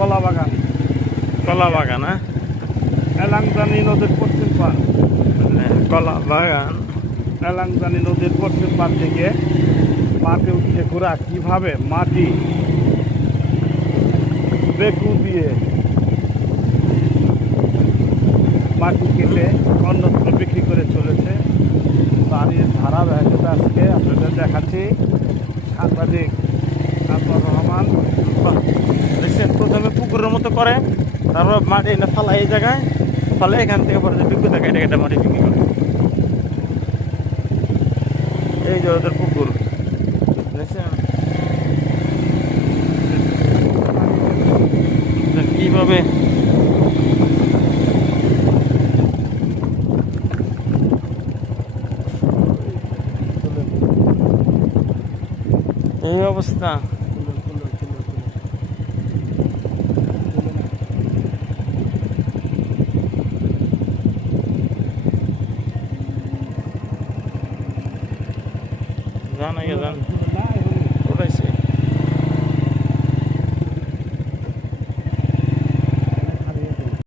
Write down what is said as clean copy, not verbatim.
কলা বাগান। কলা বাগান, হ্যাঁ? এলাংজানি নদীর পশ্চিম পার। কলা বাগান। এলাংজানি নদীর পশ্চিম পার থেকে মাটি উঠছে ঘোরা কিভাবে মাটি বেকু দিয়ে মাটি কেটে অন্যত্র বিক্রি করে চলেছে, তারই ধারাবাহিকতা আজকে আপনাদের দেখাচ্ছি। সাংবাদিক আনোয়ার রহমান। দেখছেন, প্রথমে পুকুরের মতো করে, তারপর মাটি এনে ফালা এই জায়গায়, ফলে এখান থেকে পরে বিক্রি থাকে, এটা এটা মাটি বিক্রি করে। এই যে ওদের পুকুর, দেখছেন কিভাবে এই অবস্থা। জান আগে জান।